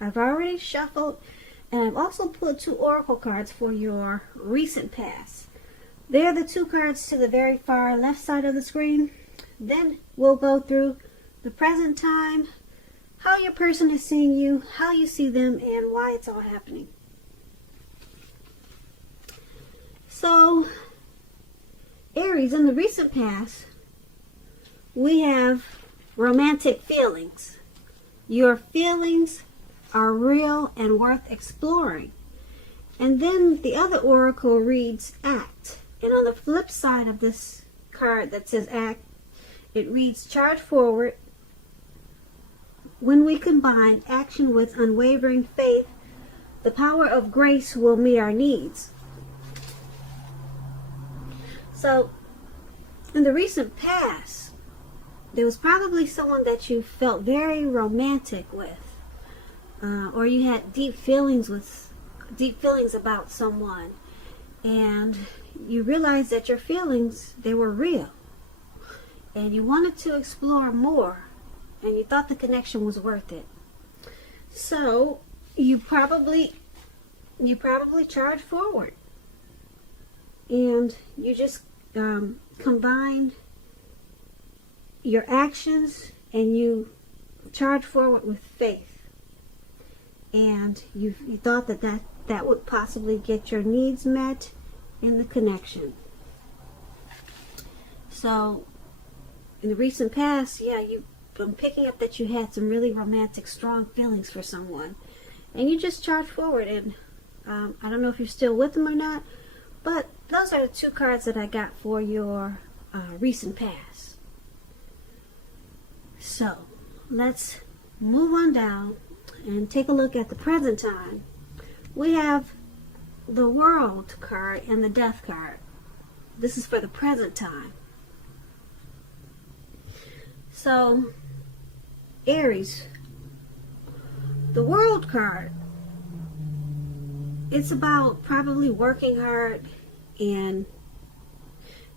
I've already shuffled, and I've also pulled 2 oracle cards for your recent past. They're the 2 cards to the very far left side of the screen. Then we'll go through the present time, how your person is seeing you, how you see them, and why it's all happening. So, Aries, in the recent past, we have romantic feelings. Your feelings are real and worth exploring. And then the other oracle reads act. And on the flip side of this card that says act, it reads charge forward. When we combine action with unwavering faith, the power of grace will meet our needs. So, in the recent past, there was probably someone that you felt very romantic with, or you had deep feelings about someone, and you realized that your feelings, they were real, and you wanted to explore more, and you thought the connection was worth it. So you probably charged forward, and you just combined your actions, and you charged forward with faith, and you thought that would possibly get your needs met in the connection. So in the recent past, I'm picking up that you had some really romantic, strong feelings for someone, and you just charged forward. And I don't know if you're still with them or not, but those are the 2 cards that I got for your recent past. So let's move on down and take a look at the present time. We have the World card and the Death card. This is for the present time. So, Aries, the World card, it's about probably working hard and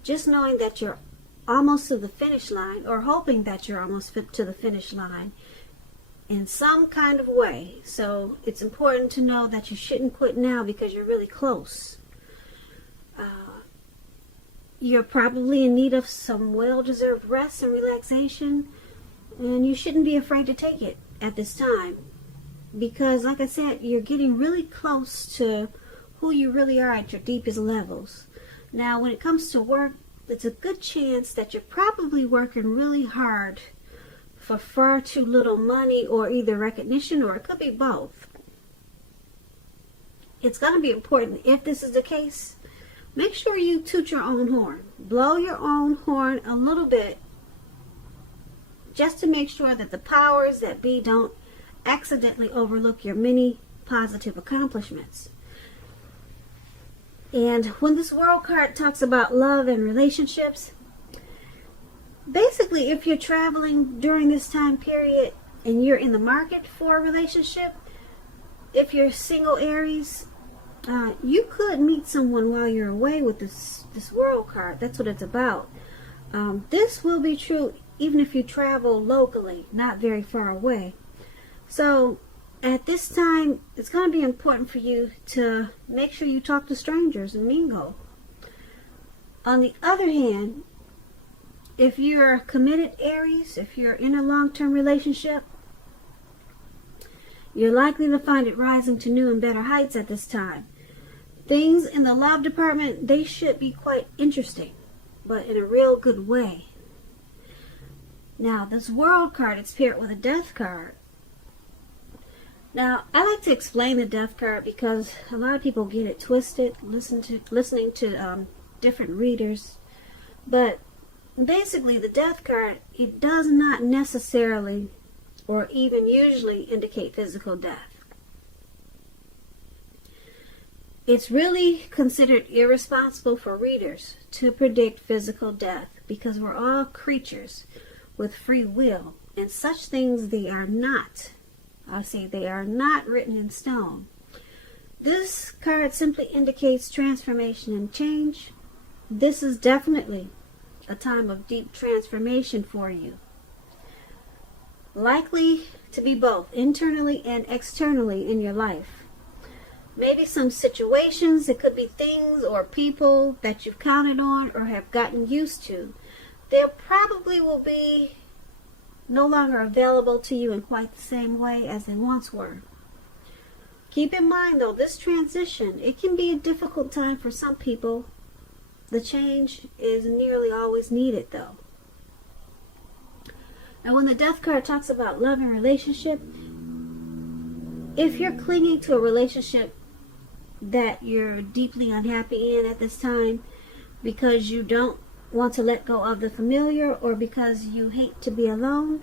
just knowing that you're almost to the finish line, or hoping that you're almost to the finish line in some kind of way. So it's important to know that you shouldn't quit now because you're really close. You're probably in need of some well-deserved rest and relaxation, and you shouldn't be afraid to take it at this time, because like I said, you're getting really close to who you really are at your deepest levels. Now when it comes to work, it's a good chance that you're probably working really hard for far too little money, or either recognition, or it could be both. It's going to be important, if this is the case, make sure you toot your own horn. Blow your own horn a little bit, just to make sure that the powers that be don't accidentally overlook your many positive accomplishments. And when this World card talks about love and relationships, basically if you're traveling during this time period and you're in the market for a relationship, if you're single Aries, you could meet someone while you're away with this World card. That's what it's about. This will be true even if you travel locally, not very far away. So at this time, it's going to be important for you to make sure you talk to strangers and mingle. On the other hand, if you're a committed Aries, if you're in a long-term relationship, you're likely to find it rising to new and better heights at this time. Things in the love department, they should be quite interesting, but in a real good way. Now, this World card, it's paired with a Death card. Now, I like to explain the Death card because a lot of people get it twisted listening to different readers. But basically, the Death card, it does not necessarily or even usually indicate physical death. It's really considered irresponsible for readers to predict physical death because we're all creatures with free will, and such things, they are not written in stone. This card simply indicates transformation and change. This is definitely a time of deep transformation for you. Likely to be both internally and externally in your life. Maybe some situations, it could be things or people that you've counted on or have gotten used to. They probably will be no longer available to you in quite the same way as they once were. Keep in mind though, this transition, it can be a difficult time for some people. The change is nearly always needed though. And when the Death card talks about love and relationship, if you're clinging to a relationship that you're deeply unhappy in at this time because you don't want to let go of the familiar or because you hate to be alone,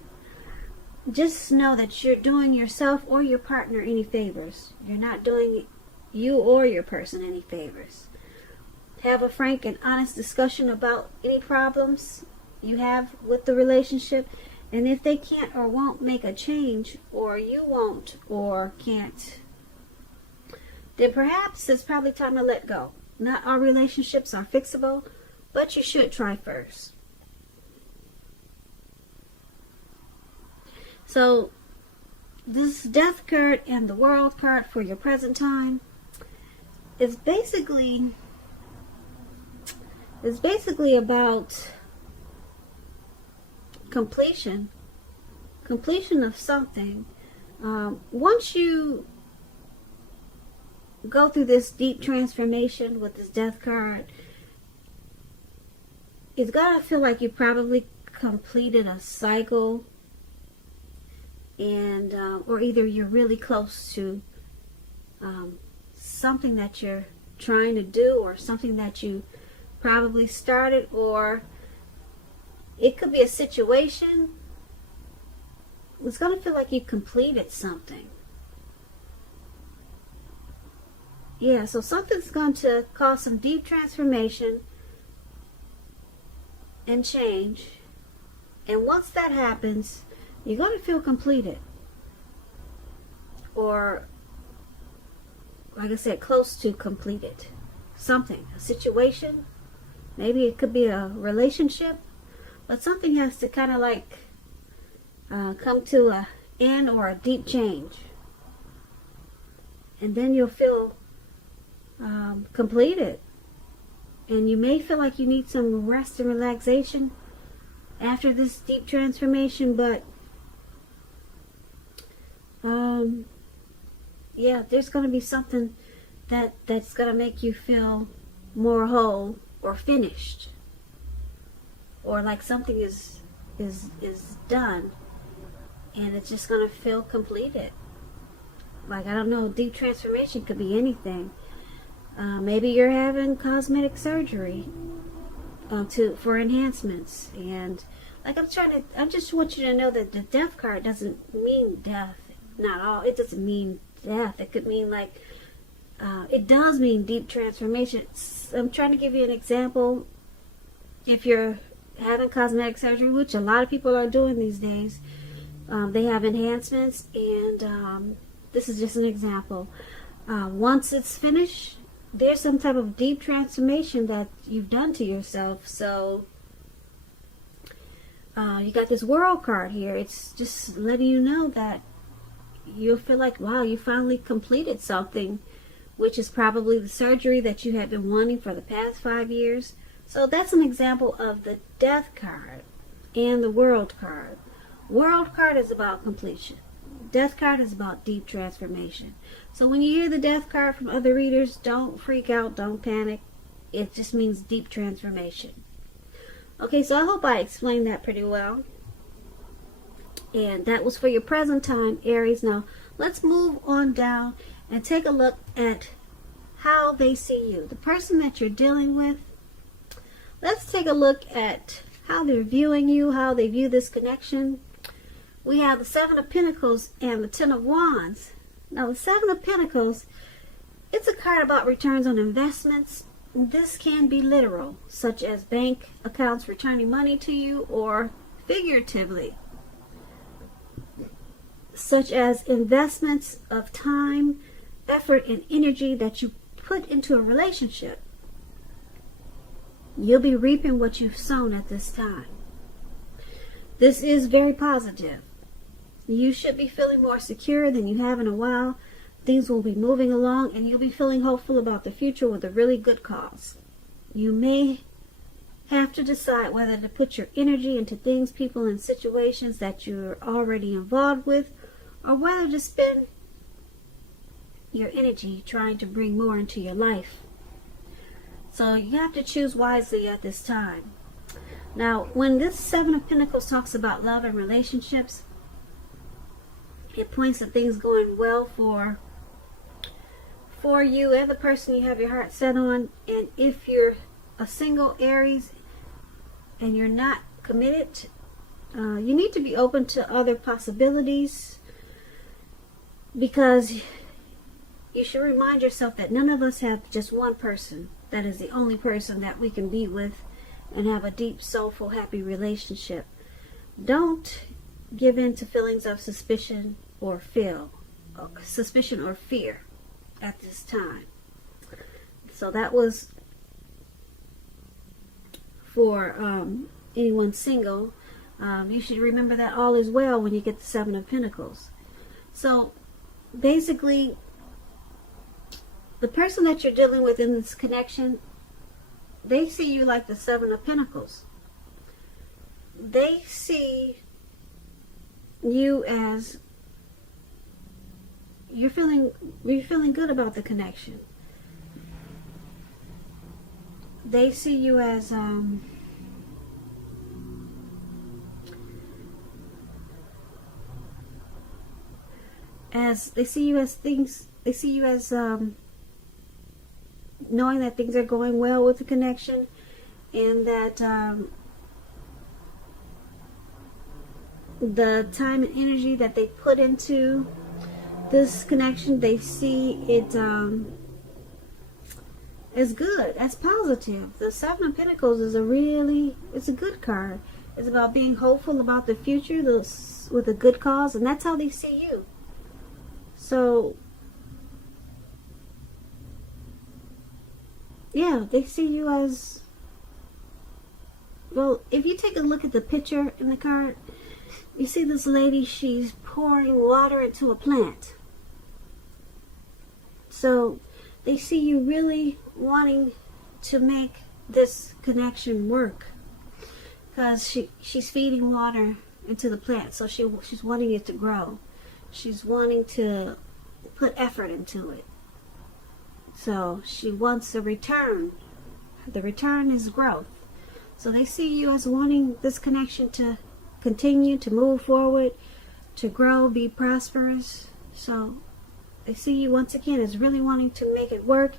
just know that you're doing yourself or your partner any favors. You're not doing you or your person any favors. Have a frank and honest discussion about any problems you have with the relationship, and if they can't or won't make a change, or you won't or can't, then perhaps it's probably time to let go. Not all relationships are fixable, but you should try first. So this Death card and the World card for your present time is basically about completion of something. Once you go through this deep transformation with this Death card, it's gotta feel like you probably completed a cycle, and or either you're really close to something that you're trying to do, or something that you probably started, or it could be a situation. It's going to feel like you completed something. Yeah, so something's going to cause some deep transformation and change, and once that happens, you're going to feel completed, or like I said, close to completed. Something, a situation, maybe it could be a relationship, but something has to kind of like come to an end, or a deep change, and then you'll feel completed. And you may feel like you need some rest and relaxation after this deep transformation, but yeah, there's going to be something that's going to make you feel more whole or finished, or like something is done and it's just going to feel completed. Like, I don't know, deep transformation could be anything. Maybe you're having cosmetic surgery for enhancements, and like I just want you to know that the Death card doesn't mean death. Not all. It doesn't mean death. It could mean like it does mean deep transformation. I'm trying to give you an example. If you're having cosmetic surgery, which a lot of people are doing these days, they have enhancements, and this is just an example. Once it's finished, there's some type of deep transformation that you've done to yourself. So you got this World card here. It's just letting you know that you'll feel like, wow, you finally completed something, which is probably the surgery that you had been wanting for the past 5 years. So that's an example of the Death card and the World card. World card is about completion. Death card is about deep transformation. So when you hear the Death card from other readers, don't freak out, don't panic. It just means deep transformation. Okay, so I hope I explained that pretty well. And that was for your present time, Aries. Now, let's move on down and take a look at how they see you. The person that you're dealing with, let's take a look at how they're viewing you, how they view this connection. We have the Seven of Pentacles and the Ten of Wands. Now, the Seven of Pentacles, it's a card about returns on investments. This can be literal, such as bank accounts returning money to you, or figuratively, such as investments of time, effort, and energy that you put into a relationship. You'll be reaping what you've sown at this time. This is very positive. You should be feeling more secure than you have in a while. Things will be moving along, and you'll be feeling hopeful about the future with a really good cause. You may have to decide whether to put your energy into things, people, and situations that you're already involved with, or whether to spend your energy trying to bring more into your life. So you have to choose wisely at this time. Now, when this Seven of Pentacles talks about love and relationships, it points to things going well for you and the person you have your heart set on. And if you're a single Aries and you're not committed, you need to be open to other possibilities, because you should remind yourself that none of us have just one person that is the only person that we can be with and have a deep, soulful, happy relationship. Don't give in to feelings of suspicion or fear at this time. So that was for anyone single. You should remember that all is well when you get the Seven of Pentacles. So basically, the person that you're dealing with in this connection, they see you like the Seven of Pentacles. They see you as you're feeling good about the connection. They see you as knowing that things are going well with the connection, and that the time and energy that they put into this connection, they see it as good, as positive. The Seven of Pentacles is it's a good card. It's about being hopeful about the future with a good cause, and that's how they see you. So yeah, they see you as, well, if you take a look at the picture in the card, you see this lady, she's pouring water into a plant. So they see you really wanting to make this connection work, because she's feeding water into the plant, so she's wanting it to grow. She's wanting to put effort into it. So she wants a return. The return is growth. So they see you as wanting this connection to continue, to move forward, to grow, be prosperous. So they see you once again as really wanting to make it work.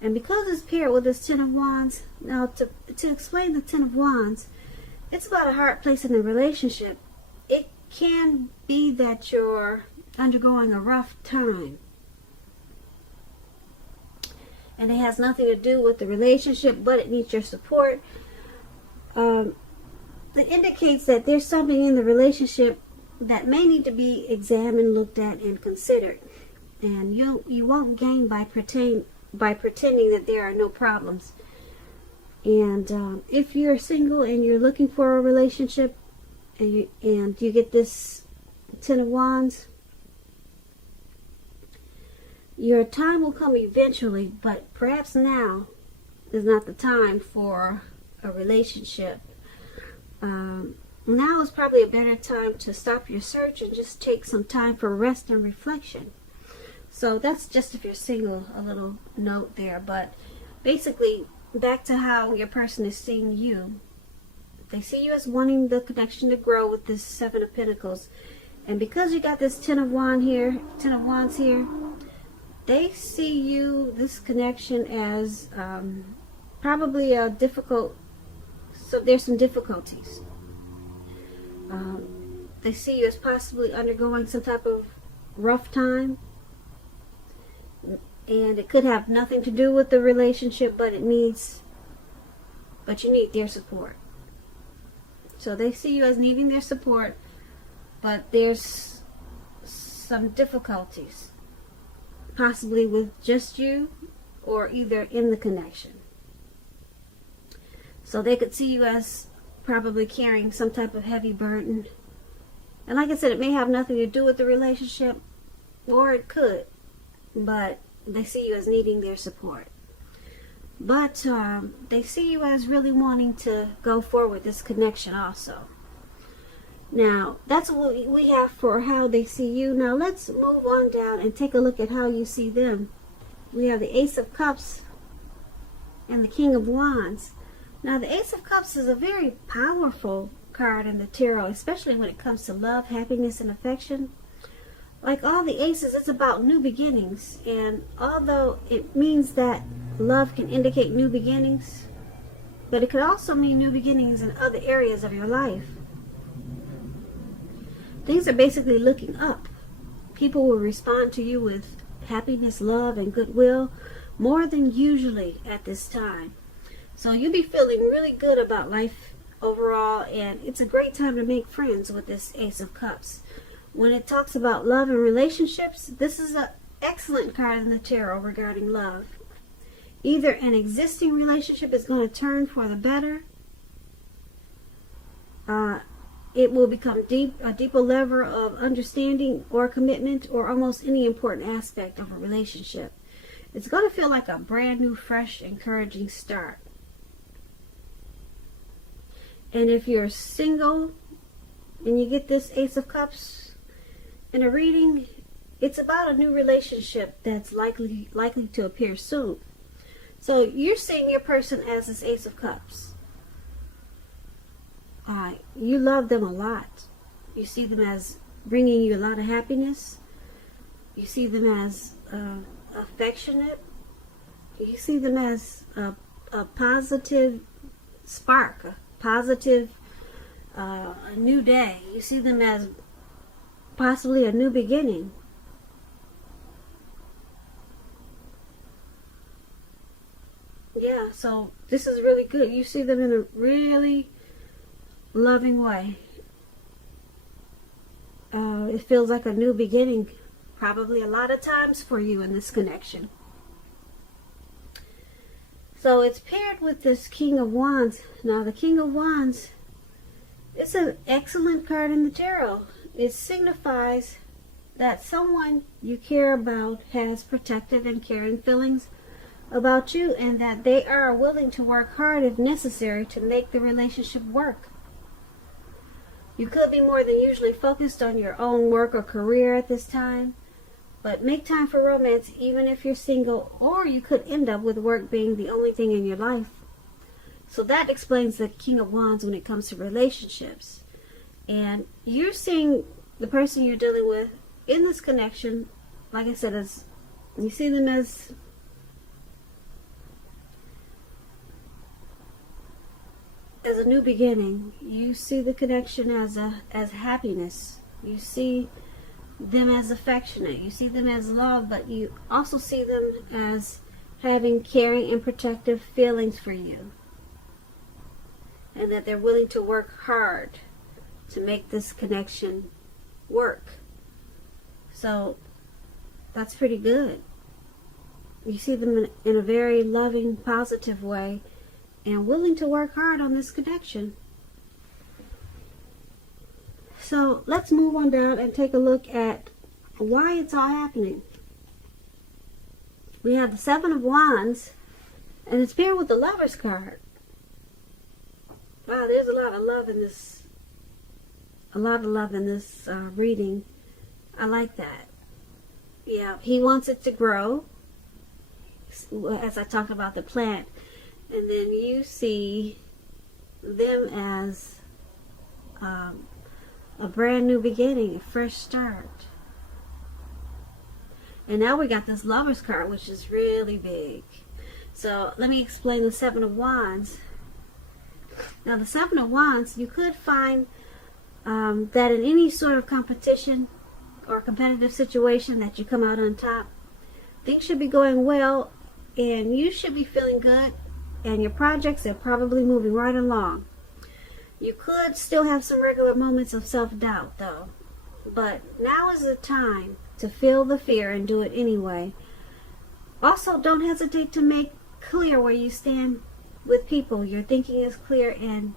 And because it's paired with this Ten of Wands, now to explain the Ten of Wands, it's about a hard place in a relationship. It can be that you're undergoing a rough time, and it has nothing to do with the relationship, but it needs your support. It indicates that there's something in the relationship that may need to be examined, looked at, and considered. And you won't gain by pretending that there are no problems. And if you're single and you're looking for a relationship, and you get this Ten of Wands, your time will come eventually, but perhaps now is not the time for a relationship. Now is probably a better time to stop your search and just take some time for rest and reflection. So that's just if you're single, a little note there. But basically, back to how your person is seeing you. They see you as wanting the connection to grow with this Seven of Pentacles. And because you got this Ten of Wands here, they see you, this connection, as probably a difficult, so there's some difficulties. They see you as possibly undergoing some type of rough time. And it could have nothing to do with the relationship, but you need their support. So they see you as needing their support, but there's some difficulties, possibly with just you or either in the connection. So they could see you as probably carrying some type of heavy burden, And like I said, it may have nothing to do with the relationship, or it could, but they see you as needing their support. But they see you as really wanting to go forward with this connection also. Now, that's what we have for how they see you. Now, let's move on down and take a look at how you see them. We have the Ace of Cups and the King of Wands. Now, the Ace of Cups is a very powerful card in the tarot, especially when it comes to love, happiness, and affection. Like all the aces, it's about new beginnings. And although it means that love can indicate new beginnings, but it could also mean new beginnings in other areas of your life. Things are basically looking up. People will respond to you with happiness, love, and goodwill more than usually at this time. So you'll be feeling really good about life overall, and it's a great time to make friends with this Ace of Cups. When it talks about love and relationships, this is an excellent card in the tarot regarding love. Either an existing relationship is going to turn for the better, it will become a deeper level of understanding or commitment, or almost any important aspect of a relationship. It's going to feel like a brand new, fresh, encouraging start. And if you're single and you get this Ace of Cups in a reading, it's about a new relationship that's likely to appear soon. So you're seeing your person as this Ace of Cups. You love them a lot. You see them as bringing you a lot of happiness. You see them as affectionate. You see them as a positive spark, a positive a new day. You see them as possibly a new beginning. Yeah, so this is really good. You see them in a really loving way. It feels like a new beginning, probably a lot of times for you in this connection. So it's paired with this King of Wands. Now the King of Wands is an excellent card in the tarot. It signifies that someone you care about has protective and caring feelings about you, and that they are willing to work hard if necessary to make the relationship work. You could be more than usually focused on your own work or career at this time, but make time for romance even if you're single, or you could end up with work being the only thing in your life. So that explains the King of Wands when it comes to relationships. And you're seeing the person you're dealing with in this connection, like I said, as you see them as a new beginning. You see the connection as happiness. You see them as affectionate. You see them as love, but you also see them as having caring and protective feelings for you, and that they're willing to work hard to make this connection work. So that's pretty good. You see them in a very loving, positive way, and willing to work hard on this connection. So let's move on down and take a look at why it's all happening. We have the Seven of Wands, and it's paired with the Lover's card. Wow, there's a lot of love in this. A lot of love in this reading. I like that. Yeah, he wants it to grow, as I talked about the plant. And then you see them as a brand new beginning, a fresh start. And now we got this Lover's card, which is really big. So let me explain the Seven of Wands. Now the Seven of Wands, you could find that in any sort of competition or competitive situation that you come out on top. Things should be going well, and you should be feeling good, and your projects are probably moving right along. You could still have some regular moments of self-doubt though, but now is the time to feel the fear and do it anyway. Also, don't hesitate to make clear where you stand with people. Your thinking is clear, and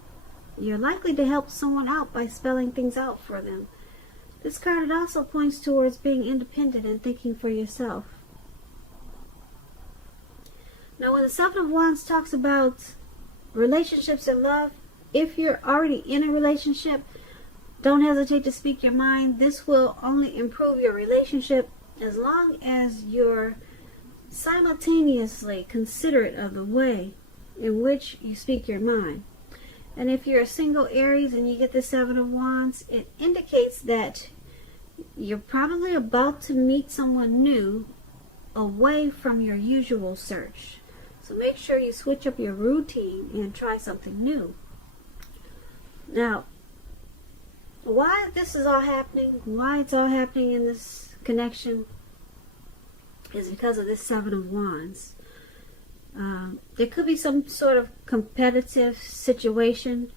you're likely to help someone out by spelling things out for them. This card, it also points towards being independent and thinking for yourself. Now, when the Seven of Wands talks about relationships and love, if you're already in a relationship, don't hesitate to speak your mind. This will only improve your relationship as long as you're simultaneously considerate of the way in which you speak your mind. And if you're a single Aries and you get the Seven of Wands, it indicates that you're probably about to meet someone new away from your usual search. So make sure you switch up your routine and try something new. Now, why this is all happening, why it's all happening in this connection, is because of this Seven of Wands. There could be some sort of competitive situation,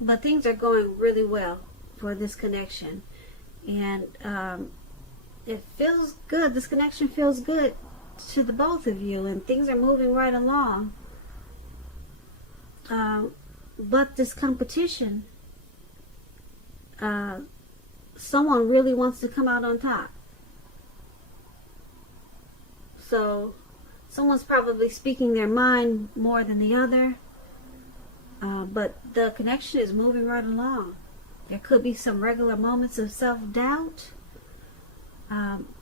but things are going really well for this connection, and it feels good. This connection feels good to the both of you, and things are moving right along. But this competition, someone really wants to come out on top. So someone's probably speaking their mind more than the other, but the connection is moving right along. There could be some regular moments of self-doubt,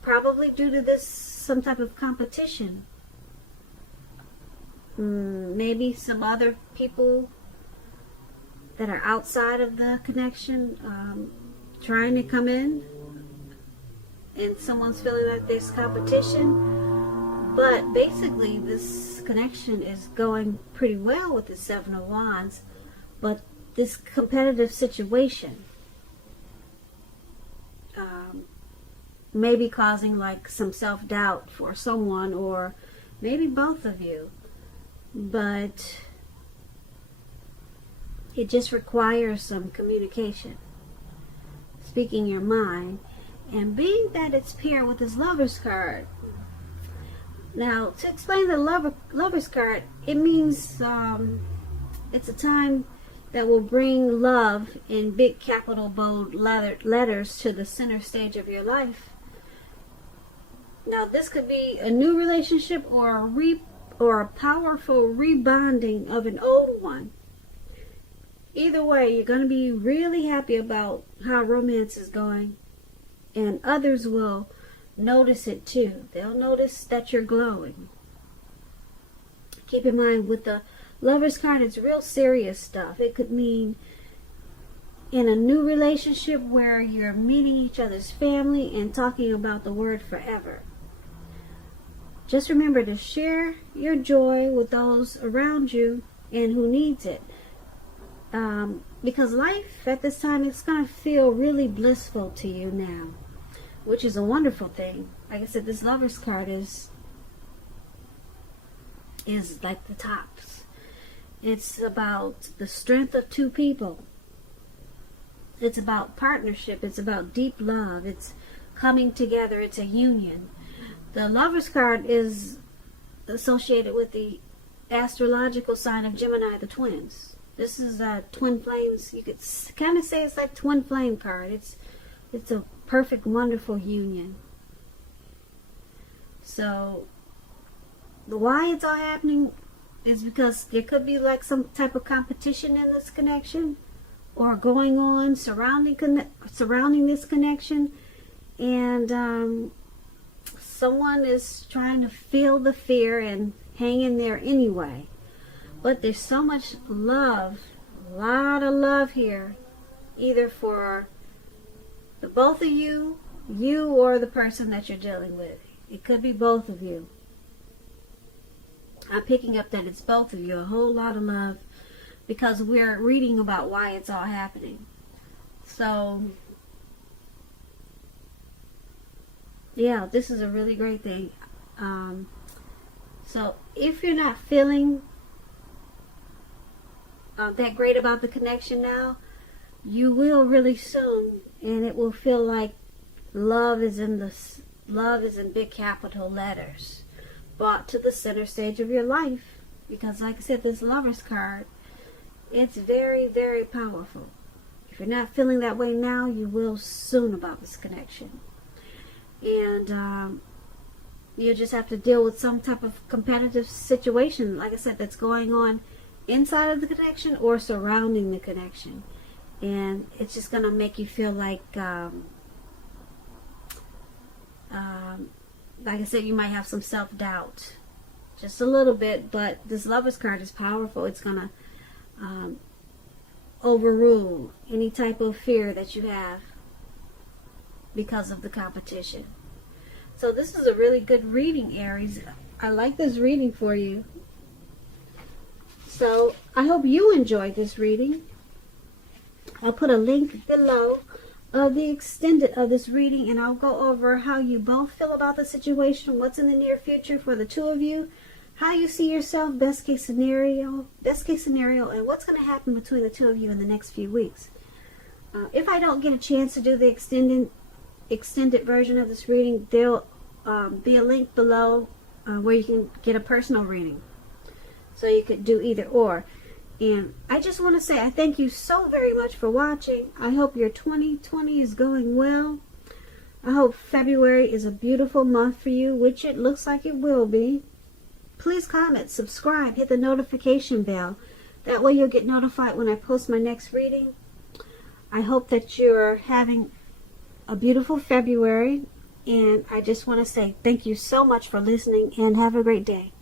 probably due to this, some type of competition. Maybe some other people that are outside of the connection trying to come in, and someone's feeling like there's competition. But basically this connection is going pretty well with the Seven of Wands, but this competitive situation may be causing like some self-doubt for someone, or maybe both of you. But it just requires some communication, speaking your mind, and being that it's paired with this Lover's card. Now, to explain the Lover's card, it means it's a time that will bring love in big capital bold letters to the center stage of your life. Now, this could be a new relationship or a powerful rebonding of an old one. Either way, you're going to be really happy about how romance is going, and others will notice it too. They'll notice that you're glowing. Keep in mind, with the Lover's card, it's real serious stuff. It could mean in a new relationship where you're meeting each other's family and talking about the word forever. Just remember to share your joy with those around you and who needs it. Because life at this time is going to feel really blissful to you now, which is a wonderful thing. Like I said, this Lover's card is like the tops. It's about the strength of two people. It's about partnership. It's about deep love. It's coming together. It's a union. The Lover's card is associated with the astrological sign of Gemini, the twins. This is twin flames. You could kind of say it's like twin flame card. It's a perfect, wonderful union. So, why it's all happening is because there could be like some type of competition in this connection, or going on surrounding this connection, and someone is trying to feel the fear and hang in there anyway. But there's so much love, a lot of love here, either for the both of you or the person that you're dealing with. It could be both of you. I'm picking up that it's both of you, a whole lot of love, because we're reading about why it's all happening. So, yeah, this is a really great thing. So, if you're not feeling that great about the connection now, you will really soon, and it will feel like love is in big capital letters, brought to the center stage of your life. Because like I said, this Lover's card It's very, very powerful. If you're not feeling that way now, you will soon about this connection. And you just have to deal with some type of competitive situation, like I said, that's going on inside of the connection or surrounding the connection. And it's just going to make you feel like I said, you might have some self-doubt. Just a little bit, but this Lovers card is powerful. It's going to overrule any type of fear that you have because of the competition. So this is a really good reading, Aries. I like this reading for you. So I hope you enjoyed this reading. I'll put a link below of the extended of this reading, and I'll go over how you both feel about the situation, what's in the near future for the two of you, how you see yourself, best case scenario, and what's going to happen between the two of you in the next few weeks. If I don't get a chance to do the extended version of this reading, there'll be a link below where you can get a personal reading. So you could do either or. And I just want to say I thank you so very much for watching. I hope your 2020 is going well. I hope February is a beautiful month for you, which it looks like it will be. Please comment, subscribe, hit the notification bell. That way you'll get notified when I post my next reading. I hope that you're having a beautiful February. And I just want to say thank you so much for listening and have a great day.